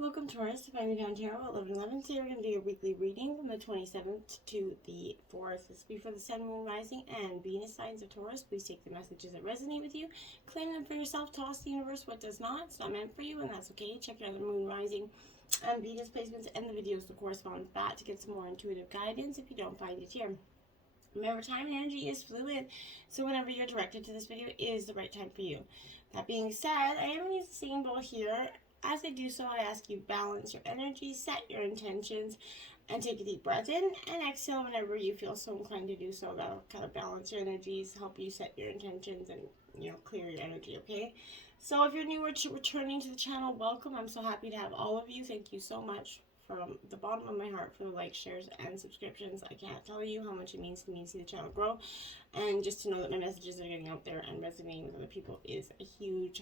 Welcome, Taurus, to Finally Found Tarot at 11:11. Today we're going to do your weekly reading from the 27th to the 4th. This will be for the Sun, Moon, Rising, and Venus signs of Taurus. Please take the messages that resonate with you, claim them for yourself, toss the universe what does not. It's not meant for you, and that's okay. Check your other Moon, Rising, and Venus placements and the videos that correspond with that to get some more intuitive guidance if you don't find it here. Remember, time and energy is fluid, so whenever you're directed to this video is the right time for you. That being said, I am going to use the singing bowl here. As I do so, I ask you balance your energy, set your intentions, and take a deep breath in and exhale whenever you feel so inclined to do so. That'll kind of balance your energies, help you set your intentions, and clear your energy, okay? So if you're new or returning to the channel, welcome. I'm so happy to have all of you. Thank you so much from the bottom of my heart for the likes, shares, and subscriptions. I can't tell you how much it means to me to see the channel grow, and just to know that my messages are getting out there and resonating with other people is a huge,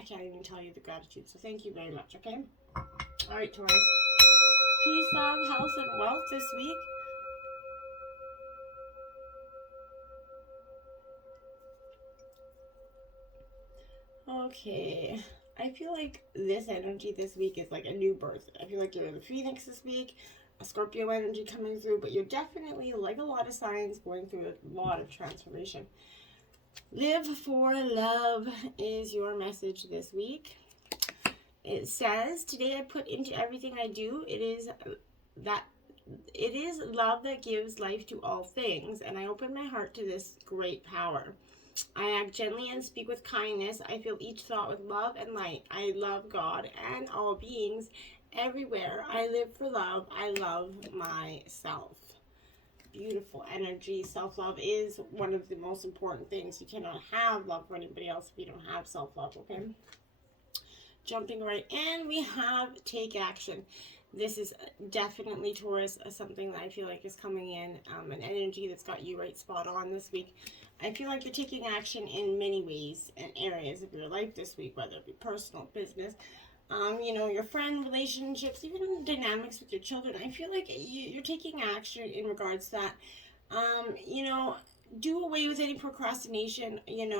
I can't even tell you the gratitude. So thank you very much, okay? All right, Taurus. Peace, love, health, and wealth this week. Okay. I feel like this energy this week is like a new birth. I feel like you're in the Phoenix this week, a Scorpio energy coming through, but you're definitely, like a lot of signs, going through a lot of transformation. Live for love is your message this week. It says, today I put into everything I do, it is love that gives life to all things, and I open my heart to this great power. I act gently and speak with kindness. I feel each thought with love and light. I love God and all beings everywhere. I live for love. I love myself. Beautiful energy. Self-love is one of the most important things. You cannot have love for anybody else if you don't have self-love, okay? Jumping right in, we have take action. This is definitely, Taurus, something that I feel like is coming in, an energy that's got you right spot on this week. I feel like you're taking action in many ways and areas of your life this week, whether it be personal, business, your friend relationships, even dynamics with your children. I feel like you're taking action in regards to that. Do away with any procrastination, and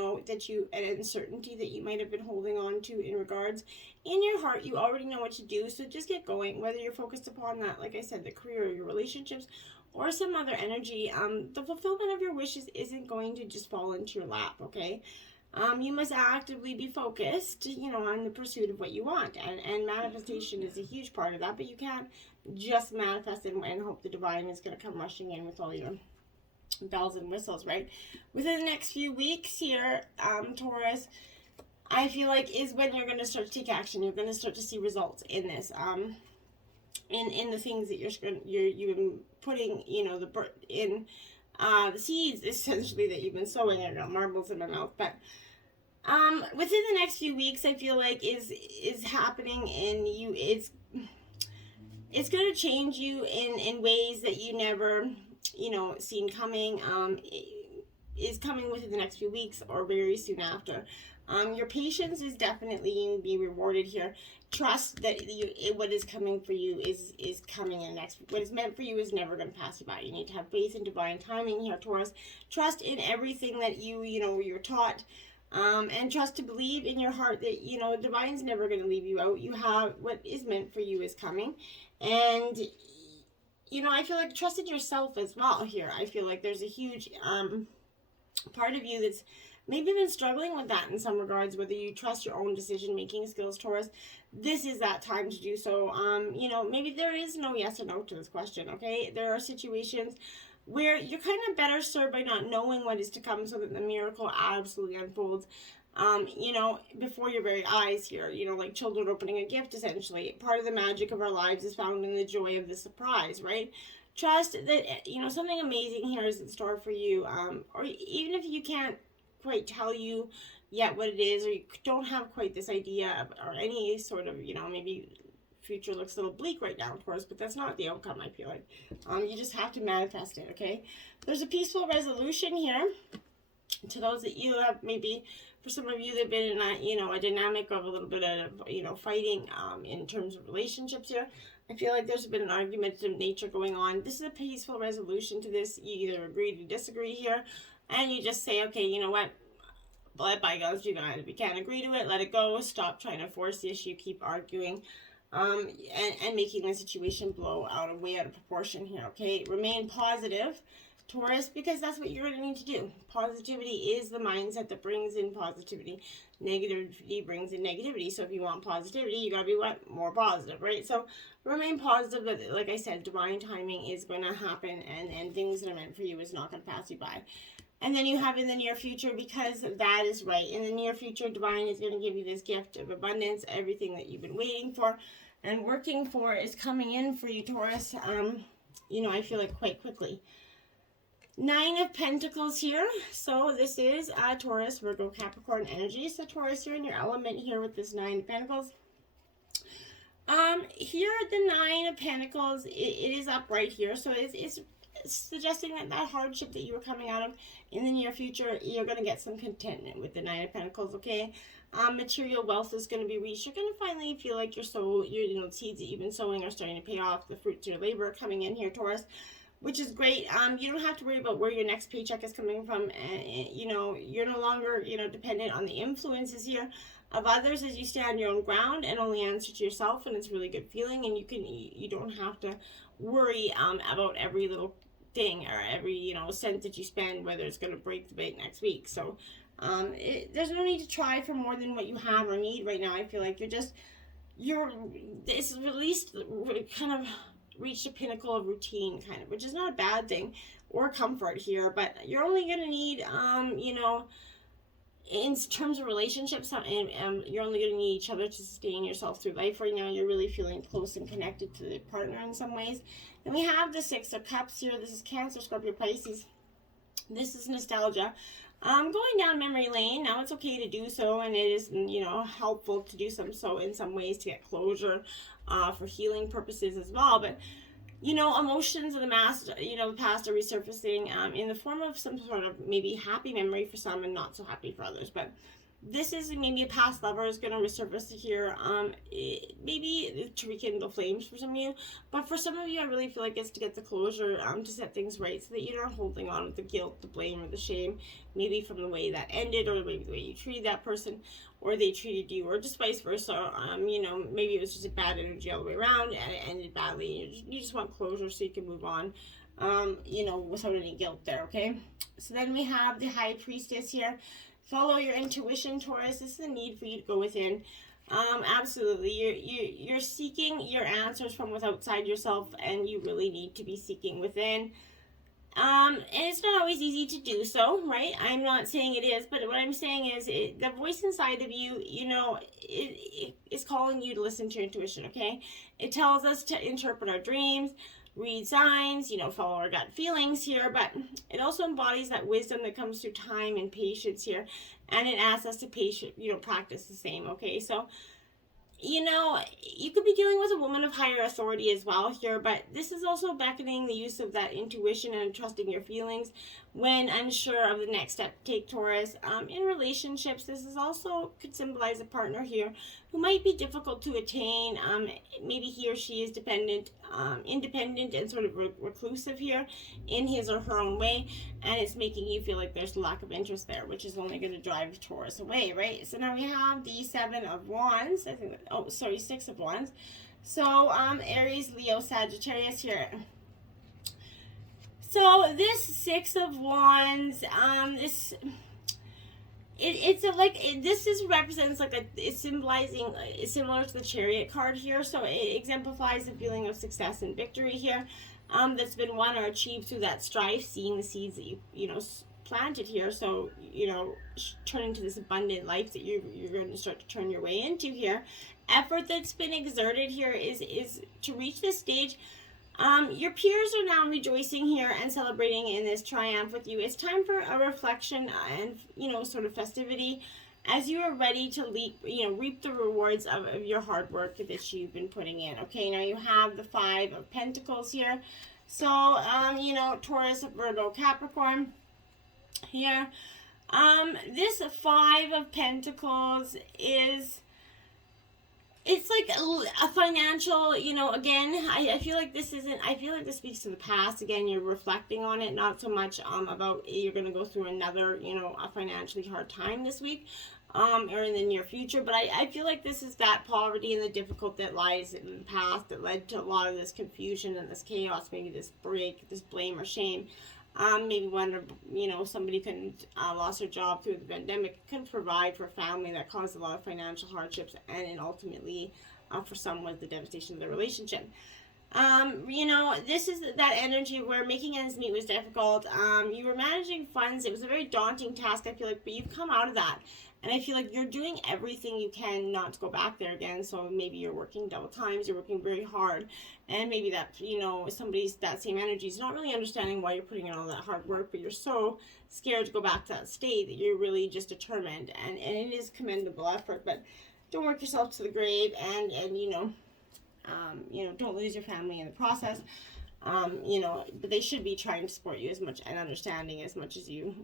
uncertainty that you might have been holding on to in regards. In your heart, you already know what to do, so just get going, whether you're focused upon that, like I said, the career or your relationships, or some other energy. The fulfillment of your wishes isn't going to just fall into your lap, okay? You must actively be focused, on the pursuit of what you want. And manifestation is a huge part of that, but you can't just manifest and hope the divine is going to come rushing in with all your bells and whistles, right? Within the next few weeks here, Taurus, I feel like is when you're going to start to take action. You're going to start to see results in this, in the things that you've been putting, the seeds essentially that you've been sowing. I don't know, marbles in my mouth, but within the next few weeks, I feel like is happening in you. It's going to change you in ways that you never, seen coming. Is coming within the next few weeks or very soon after. Your patience is definitely going to be rewarded here. Trust that what is coming for you is coming in next. What is meant for you is never going to pass you by. You need to have faith in divine timing here, Taurus. Trust in everything that you're taught, and trust to believe in your heart that divine's never going to leave you out. You have what is meant for you is coming, and I feel like trust in yourself as well here. I feel like there's a huge part of you that's maybe been struggling with that in some regards, whether you trust your own decision-making skills, Taurus. This is that time to do so. Maybe there is no yes or no to this question, okay? There are situations where you're kind of better served by not knowing what is to come so that the miracle absolutely unfolds, before your very eyes here, like children opening a gift, essentially. Part of the magic of our lives is found in the joy of the surprise, right? Trust that, something amazing here is in store for you, or even if you can't quite tell you yet what it is, or you don't have quite this idea or any sort of, maybe future looks a little bleak right now, of course, but that's not the outcome, I feel like. You just have to manifest it, okay? There's a peaceful resolution here to those that you have, maybe for some of you that have been in a dynamic of a little bit of fighting in terms of relationships here. I feel like there's been an argumentative nature going on. This is a peaceful resolution to this. You either agree to disagree here, and you just say, okay, you know what, let bygones be bygones. If you can't agree to it, let it go. Stop trying to force the issue. Keep arguing. And making the situation blow way out of proportion here, okay? Remain positive, Taurus, because that's what you're going to need to do. Positivity is the mindset that brings in positivity. Negativity brings in negativity. So if you want positivity, you got to be what? More positive, right? So remain positive, but like I said, divine timing is going to happen, and things that are meant for you is not going to pass you by. And then you have in the near future, because that is right. In the near future, divine is going to give you this gift of abundance. Everything that you've been waiting for and working for is coming in for you, Taurus. You know, I feel like quite quickly. 9 of Pentacles here. So this is Taurus, Virgo, Capricorn energy. So Taurus, you're in your element here with this 9 of Pentacles. Here, the 9 of Pentacles, it is up right here. So it's suggesting that hardship that you were coming out of in the near future, you're going to get some contentment with the 9 of Pentacles, okay? Material wealth is going to be reached. You're going to finally feel like your seeds that you've been sowing are starting to pay off. The fruits of your labor are coming in here, Taurus, which is great. You don't have to worry about where your next paycheck is coming from. You know, you're no longer, dependent on the influences here of others as you stand your own ground and only answer to yourself, and it's a really good feeling. And you don't have to worry about every little thing or every cent that you spend, whether it's going to break the bank next week. So there's no need to try for more than what you have or need right now. I feel like it's at least kind of reached a pinnacle of routine, kind of, which is not a bad thing, or comfort here, but you're only going to need in terms of relationships, and you're only going to need each other to sustain yourself through life right now. You're really feeling close and connected to the partner in some ways. And we have the 6 of Cups here. This is Cancer, Scorpio, Pisces. This is nostalgia. Going down memory lane. Now it's okay to do so, and it is, helpful to do so in some ways to get closure for healing purposes as well. But emotions of the past are resurfacing in the form of some sort of maybe happy memory for some and not so happy for others. But this is maybe a past lover is going to resurface here, maybe to rekindle flames for some of you. But for some of you, I really feel like it's to get the closure, to set things right so that you're not holding on with the guilt, the blame, or the shame, maybe from the way that ended, or maybe the way you treated that person, or they treated you, or just vice versa. Maybe it was just a bad energy all the way around and it ended badly, and you just want closure so you can move on, without any guilt there, okay? So then we have the High Priestess here. Follow your intuition, Taurus. This is a need for you to go within. Absolutely. You're seeking your answers from outside yourself, and you really need to be seeking within. And it's not always easy to do so, right? I'm not saying it is, but what I'm saying is the voice inside of you, it is calling you to listen to your intuition, okay? It tells us to interpret our dreams, read signs, follow our gut feelings here, but it also embodies that wisdom that comes through time and patience here, and it asks us to practice the same, okay? So, you could be dealing with a woman of higher authority as well here, but this is also beckoning the use of that intuition and trusting your feelings when unsure of the next step to take, Taurus. In relationships, this is also could symbolize a partner here who might be difficult to attain. Maybe he or she is independent and sort of reclusive here in his or her own way, and it's making you feel like there's lack of interest there, which is only going to drive Taurus away, right? So now we have the 7 of Wands. 6 of Wands. So Aries, Leo, Sagittarius here. So this 6 of Wands, this represents it's symbolizing, it's similar to the Chariot card here. So it exemplifies the feeling of success and victory here, that's been won or achieved through that strife, seeing the seeds that you planted here. So turn into this abundant life that you're going to start to turn your way into here. Effort that's been exerted here is to reach this stage. Your peers are now rejoicing here and celebrating in this triumph with you. It's time for a reflection and, sort of festivity as you are ready to reap the rewards of your hard work that you've been putting in. Okay, now you have the 5 of Pentacles here. So, Taurus, Virgo, Capricorn here. This 5 of Pentacles is... It's like a financial, again, I feel like this isn't, I feel like this speaks to the past. Again, you're reflecting on it, not so much about you're going to go through another, a financially hard time this week, or in the near future. But I feel like this is that poverty and the difficult that lies in the past that led to a lot of this confusion and this chaos, maybe this break, this blame or shame. Maybe when, somebody couldn't, lost their job through the pandemic, couldn't provide for a family, that caused a lot of financial hardships, and ultimately, for some, was the devastation of the relationship. This is that energy where making ends meet was difficult. You were managing funds. It was a very daunting task, I feel like, but you've come out of that. And I feel like you're doing everything you can not to go back there again. So maybe you're working double times, you're working very hard. And maybe that, somebody's that same energy is not really understanding why you're putting in all that hard work, but you're so scared to go back to that state that you're really just determined. And it is commendable effort, but don't work yourself to the grave, and don't lose your family in the process. But they should be trying to support you as much and understanding as much as you,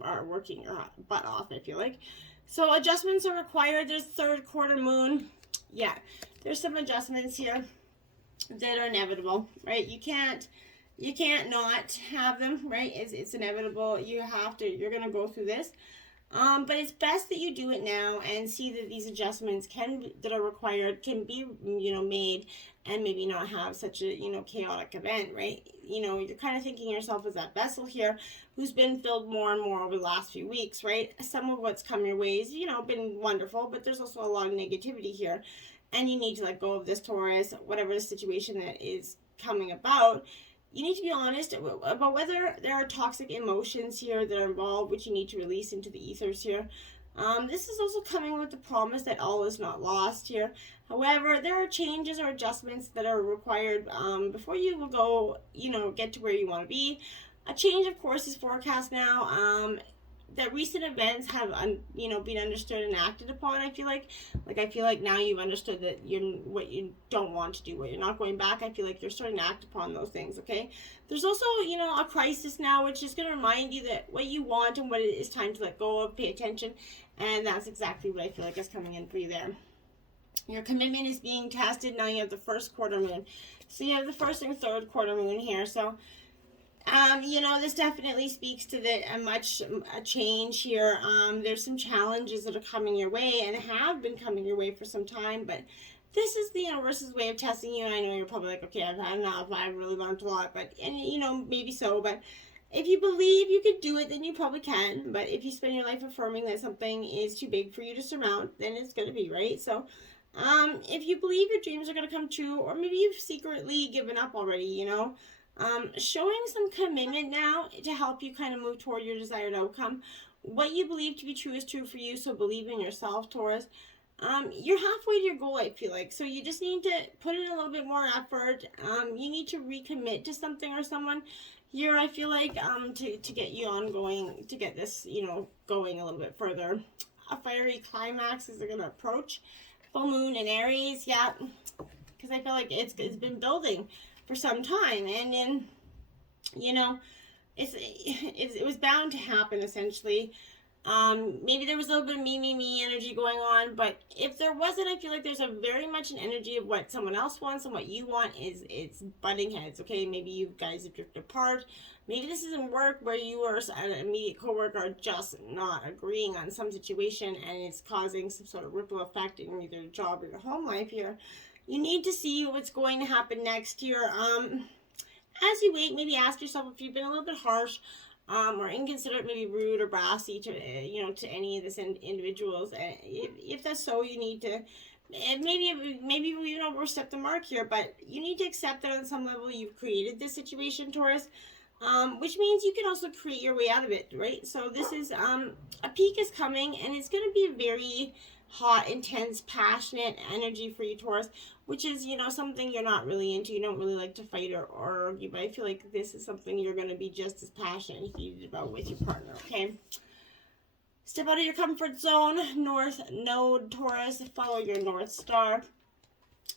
are working your butt off, I feel like. So adjustments are required. There's third quarter moon. Yeah, there's some adjustments here that are inevitable, right? You can't not have them, right? It's inevitable. You're going to go through this. But it's best that you do it now and see that these adjustments that are required can be, made, and maybe not have such a, chaotic event, right? You're kind of thinking yourself as that vessel here who's been filled more and more over the last few weeks, right? Some of what's come your way has, been wonderful, but there's also a lot of negativity here. And you need to let go of this, Taurus, whatever the situation that is coming about. You need to be honest about whether there are toxic emotions here that are involved, which you need to release into the ethers here. This is also coming with the promise that all is not lost here. However, there are changes or adjustments that are required before you will go, get to where you want to be. A change, of course, is forecast now. That recent events have, been understood and acted upon. I feel like now you've understood that what you don't want to do, what you're not going back. I feel like you're starting to act upon those things. Okay. There's also, a crisis now, which is going to remind you that what you want and what it is time to let go of, pay attention, and that's exactly what I feel like is coming in for you there. Your commitment is being tested. Now you have the first quarter moon, so you have the first and third quarter moon here. So. This definitely speaks to a change here. There's some challenges that are coming your way and have been coming your way for some time, but this is the universe's way of testing you. And I know you're probably like, okay, I've had enough. I've really learned a lot, maybe so. But if you believe you could do it, then you probably can. But if you spend your life affirming that something is too big for you to surmount, then it's going to be, right? So, if you believe your dreams are going to come true, or maybe you've secretly given up already, showing some commitment now to help you kind of move toward your desired outcome. What you believe to be true is true for you, so believe in yourself, Taurus. You're halfway to your goal, I feel like, so you just need to put in a little bit more effort. You need to recommit to something or someone here, I feel like, to get you ongoing, to get this, going a little bit further. A fiery climax is going to approach. Full moon in Aries, yeah, because I feel like it's been building for some time, and then it was bound to happen, essentially. Maybe there was a little bit of me energy going on, but if there wasn't, I feel like there's very much an energy of what someone else wants and what you want it's butting heads. Okay, maybe you guys have drifted apart. Maybe this isn't work where you or an immediate coworker are just not agreeing on some situation, and it's causing some sort of ripple effect in either your job or your home life here. You need to see what's going to happen next year. As you wait, maybe ask yourself if you've been a little bit harsh, or inconsiderate, maybe rude or brassy to any of these individuals. If that's so, you need to maybe we don't overstep the mark here, but you need to accept that on some level you've created this situation, Taurus. Which means you can also create your way out of it, right? So this is a peak is coming, and it's going to be a very hot, intense, passionate energy for you, Taurus, which is, something you're not really into. You don't really like to fight or argue, but I feel like this is something you're going to be just as passionate and heated about with your partner, okay? Step out of your comfort zone, North Node, Taurus, follow your North Star.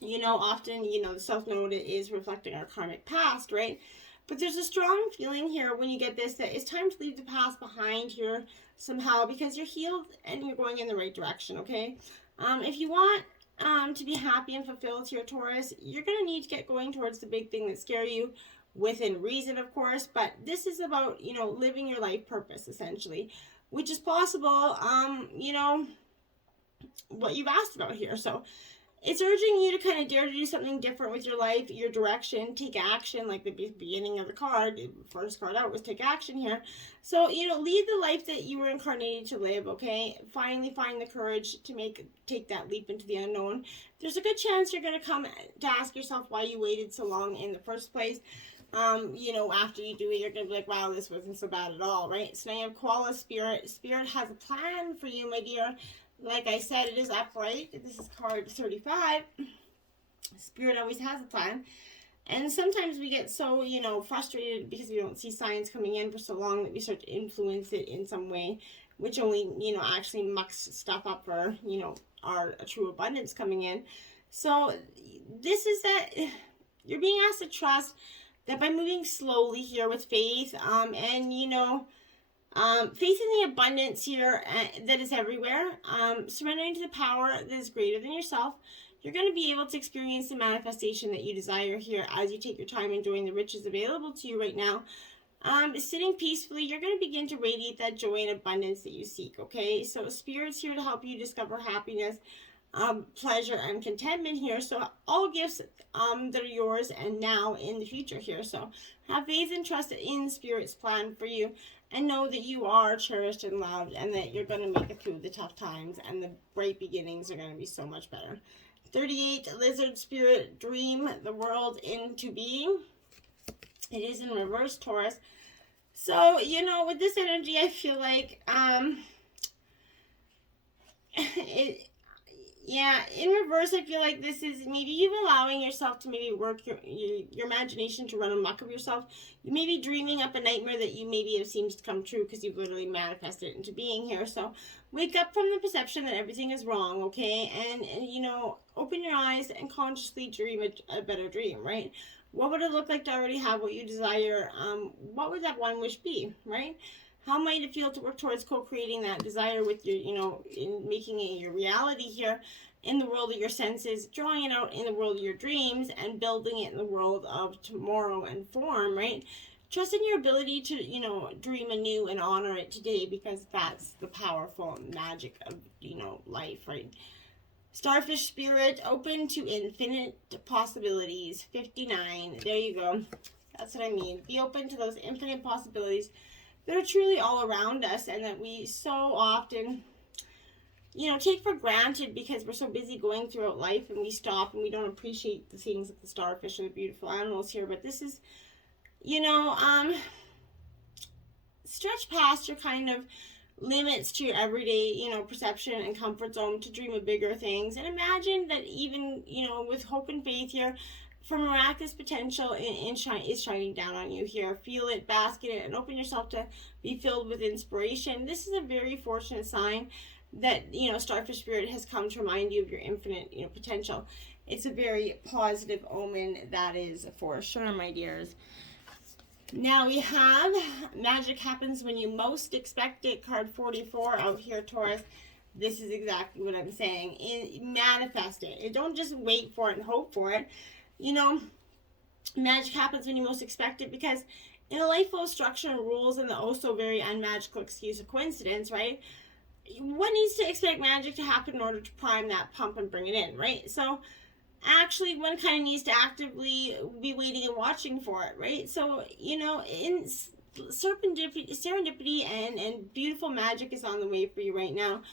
Often, the South Node is reflecting our karmic past, right? But there's a strong feeling here when you get this that it's time to leave the past behind here somehow, because you're healed and you're going in the right direction, okay? If you want to be happy and fulfilled here, Taurus, you're going to need to get going towards the big thing that scares you, within reason, of course. But this is about, living your life purpose, essentially, which is possible, what you've asked about here. So it's urging you to kind of dare to do something different with your life, your direction, take action, like the beginning of the card. The first card out was take action here. So, lead the life that you were incarnated to live, okay? Finally find the courage to take that leap into the unknown. There's a good chance you're going to come to ask yourself why you waited so long in the first place. After you do it, you're going to be like, wow, this wasn't so bad at all, right? So now you have Koala Spirit. Spirit has a plan for you, my dear. Like I said, it is upright. This is card 35. Spirit always has a plan. And sometimes we get so, frustrated because we don't see signs coming in for so long that we start to influence it in some way, which only, actually mucks stuff up for, our true abundance coming in. So this is that you're being asked to trust that by moving slowly here with faith, and, faith in the abundance here that is everywhere, surrendering to the power that is greater than yourself, you're going to be able to experience the manifestation that you desire here as you take your time enjoying the riches available to you right now. Sitting peacefully, you're going to begin to radiate that joy and abundance that you seek, okay? So Spirit's here to help you discover happiness, pleasure, and contentment here. So all gifts that are yours and now in the future here. So have faith and trust in Spirit's plan for you, and know that you are cherished and loved, and that you're going to make it through the tough times, and the bright beginnings are going to be so much better. 38, Lizard Spirit, dream the world into being. It is in reverse, Taurus. So, with this energy, I feel like, in reverse, I feel like this is maybe you allowing yourself to maybe work your imagination to run amok of yourself. You may be dreaming up a nightmare that you maybe have seems to come true because you've literally manifested it into being here. So wake up from the perception that everything is wrong, okay? And open your eyes and consciously dream a better dream, right? What would it look like to already have what you desire? What would that one wish be, right? How might it feel to work towards co-creating that desire with your, in making it your reality here in the world of your senses, drawing it out in the world of your dreams, and building it in the world of tomorrow and form, right? Trust in your ability to, dream anew and honor it today, because that's the powerful magic of, life, right? Starfish Spirit, open to infinite possibilities. 59. There you go. That's what I mean. Be open to those infinite possibilities that are truly all around us, and that we so often, take for granted because we're so busy going throughout life, and we stop and we don't appreciate the things like the starfish and the beautiful animals here. But this is, stretch past your kind of limits to your everyday, perception and comfort zone to dream of bigger things. And imagine that even, with hope and faith here, for miraculous potential is shining down on you here. Feel it, bask in it, and open yourself to be filled with inspiration. This is a very fortunate sign that, Starfish Spirit has come to remind you of your infinite, potential. It's a very positive omen, that is for sure, my dears. Now we have magic happens when you most expect it. Card 44 out here, Taurus. This is exactly what I'm saying. Manifest it. Don't just wait for it and hope for it. Magic happens when you most expect it, because in a life full of structure and rules and the oh so very unmagical excuse of coincidence, right? One needs to expect magic to happen in order to prime that pump and bring it in, right? So actually one kind of needs to actively be waiting and watching for it, right? So, in serendipity and beautiful magic is on the way for you right now.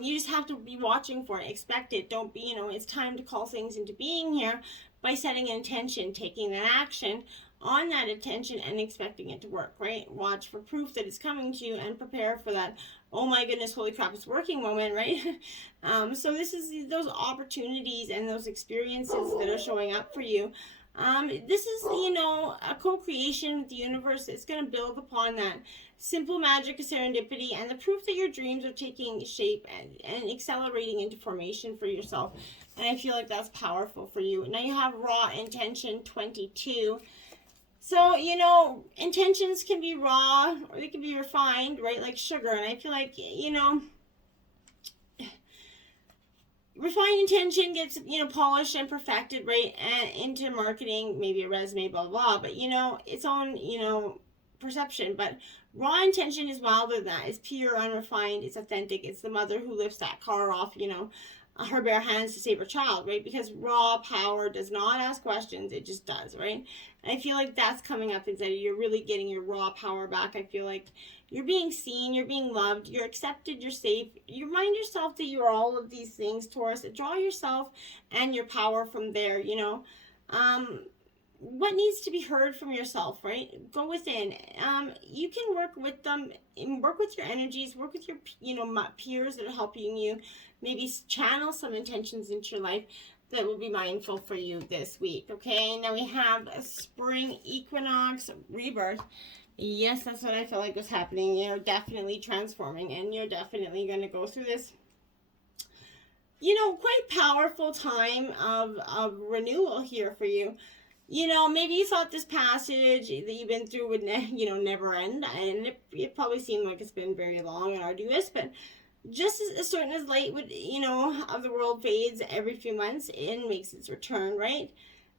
You just have to be watching for it, expect it. Don't be, it's time to call things into being here by setting an intention, taking that action on that intention and expecting it to work, right? Watch for proof that it's coming to you and prepare for that, oh my goodness, holy crap, it's working moment, right? So this is those opportunities and those experiences that are showing up for you. This is, a co-creation with the universe that's going to build upon that simple magic of serendipity and the proof that your dreams are taking shape and accelerating into formation for yourself. And I feel like that's powerful for you. Now you have raw intention 22. So, intentions can be raw or they can be refined, right? Like sugar. And I feel like, refined intention gets, polished and perfected, right? And into marketing, maybe a resume, blah, blah, but, its own, perception. But raw intention is wilder than that. It's pure, unrefined, it's authentic. It's the mother who lifts that car off, her bare hands to save her child, right? Because raw power does not ask questions, it just does, right? And I feel like that's coming up inside of you. You're really getting your raw power back. I feel like you're being seen, you're being loved, you're accepted, you're safe. You remind yourself that you are all of these things, Taurus. Draw yourself and your power from there, what needs to be heard from yourself, right? Go within. You can work with them, work with your energies, work with your, peers that are helping you. Maybe channel some intentions into your life that will be mindful for you this week, okay? Now we have a spring equinox rebirth. Yes, that's what I feel like was happening. You're definitely transforming, and you're definitely going to go through this, quite powerful time of renewal here for you. Maybe you thought this passage that you've been through would, never end, and it probably seemed like it's been very long and arduous, but just as certain as light would, of the world fades every few months and makes its return, right?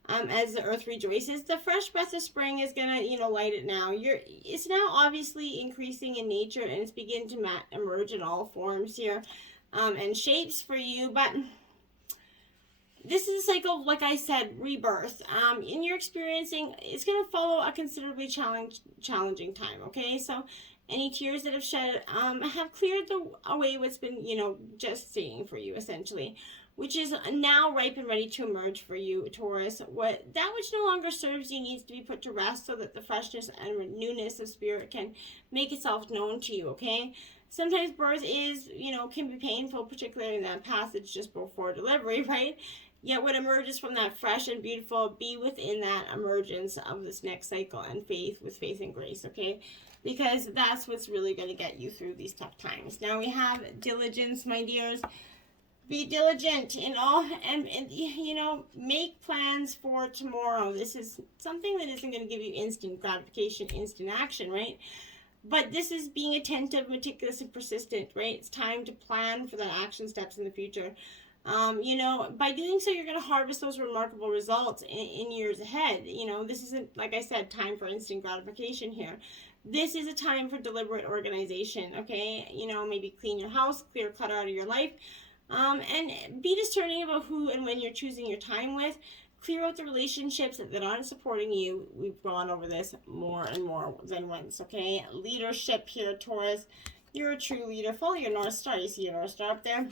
As the earth rejoices, the fresh breath of spring is gonna, light it now. It's now obviously increasing in nature, and it's beginning to emerge in all forms here, and shapes for you. But this is a cycle, like I said, rebirth. And you're experiencing, it's gonna follow a considerably challenging time. Okay, so any tears that have shed have cleared away what's been, just staying for you, essentially, which is now ripe and ready to emerge for you, Taurus. That which no longer serves you needs to be put to rest so that the freshness and newness of spirit can make itself known to you, okay? Sometimes birth is, can be painful, particularly in that passage just before delivery, right? Yet what emerges from that fresh and beautiful, be within that emergence of this next cycle and faith and grace, okay? Because that's what's really going to get you through these tough times. Now we have diligence, my dears. Be diligent in all, and make plans for tomorrow. This is something that isn't going to give you instant gratification, instant action, right? But this is being attentive, meticulous, and persistent, right? It's time to plan for the action steps in the future. By doing so, you're going to harvest those remarkable results in years ahead. This isn't, like I said, time for instant gratification here. This is a time for deliberate organization, okay? Maybe clean your house, clear clutter out of your life, and be discerning about who and when you're choosing your time with. Clear out the relationships that aren't supporting you. We've gone over this more and more than once, okay? Leadership here, Taurus. You're a true leader. Follow your North Star. You see your North Star up there?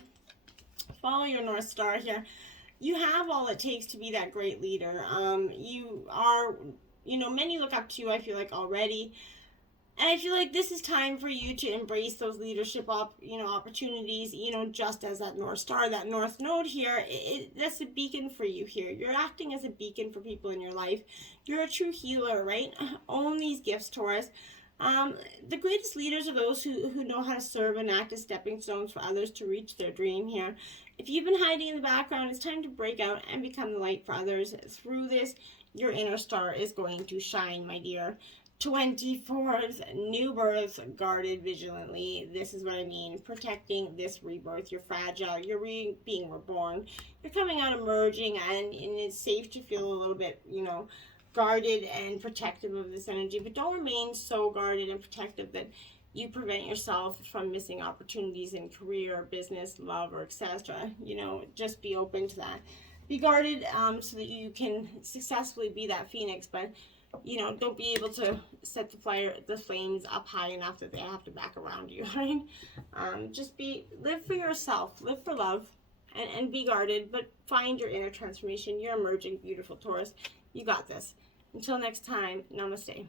Follow your North Star here. You have all it takes to be that great leader. You are, many look up to you, I feel like, already. And I feel like this is time for you to embrace those leadership opportunities, just as that North Star, that North Node here, that's a beacon for you here. You're acting as a beacon for people in your life. You're a true healer, right? Own these gifts, Taurus. The greatest leaders are those who know how to serve and act as stepping stones for others to reach their dream here. If you've been hiding in the background, it's time to break out and become the light for others. Through this, your inner star is going to shine, my dear. 24th, new birth, guarded vigilantly. This is what I mean. Protecting this rebirth. You're fragile. You're being reborn. You're coming out emerging, and it's safe to feel a little bit, guarded and protective of this energy. But don't remain so guarded and protective that you prevent yourself from missing opportunities in career, business, love, or etc. Just be open to that. Be guarded so that you can successfully be that phoenix, but don't be able to set the flames up high enough that they have to back around you, right? Just live for yourself, live for love, and be guarded, but find your inner transformation. You're emerging, beautiful Taurus. You got this. Until next time, namaste.